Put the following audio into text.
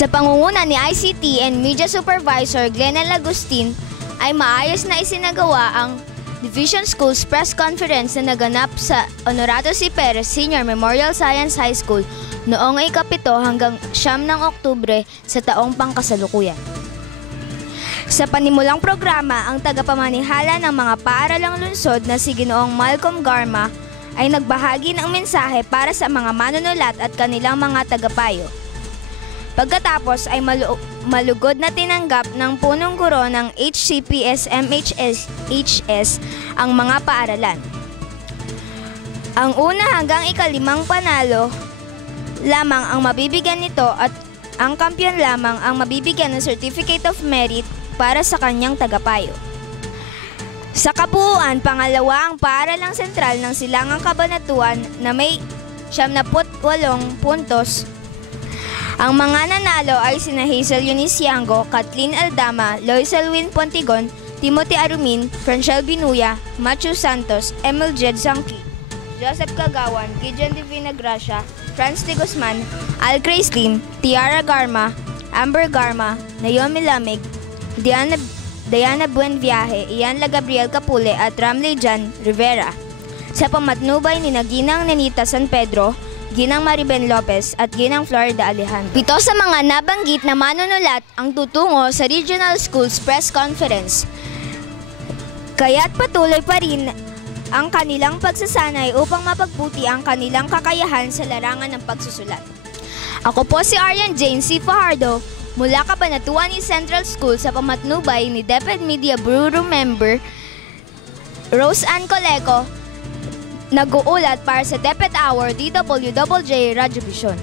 Sa pangunguna ni ICT and Media Supervisor Glenel Agustin ay maayos na isinagawa ang Division Schools Press Conference na naganap sa Honorato C. Perez Senior Memorial Science High School noong 7 hanggang 9 ng Oktubre sa taong pangkasalukuyan. Sa panimulang programa, ang tagapamanihala ng mga paaralang lungsod na si Ginoong Malcolm Garma ay nagbahagi ng mensahe para sa mga manunulat at kanilang mga tagapayo. Pagkatapos ay malugod na tinanggap ng punong guro ng HCPS-MHS ang mga paaralan. Ang una hanggang ika-5 panalo lamang ang mabibigyan nito at ang kampiyon lamang ang mabibigyan ng Certificate of Merit para sa kanyang tagapayo. Sa kabuuan, pangalawa ang paaralang sentral ng Silangang Cabanatuan na may 78 puntos. Ang mga nanalo ay sina Hazel Eunice Yango, Kathleen Aldama, Lois Elwin Pontigon, Timothy Arumin, Franchel Binuya, Matthew Santos, Emil Jed Zangki, Joseph Kagawan, Gideon Divina Gracia, Franz de Guzman, Al Grace Lim, Tiara Garma, Amber Garma, Naomi Lamig, Diana Buenviaje, Ian La Gabriel Capule at Ramley Jan Rivera. Sa pamatnubay ni Ginang Nenita San Pedro, Ginang Mariben Lopez at Ginang Florida Alejandro. 7 sa mga nabanggit na manunulat ang tutungo sa Regional Schools Press Conference. Kaya't patuloy pa rin ang kanilang pagsasanay upang mapagbuti ang kanilang kakayahan sa larangan ng pagsusulat. Ako po si Arian Jane C. Fajardo mula Cabanatuan Central School sa pamatnubay ni DepEd Media Bureau Member Rose Ann Coleco, nag-uulat para sa DepEd Hour DWJ Radio Vision.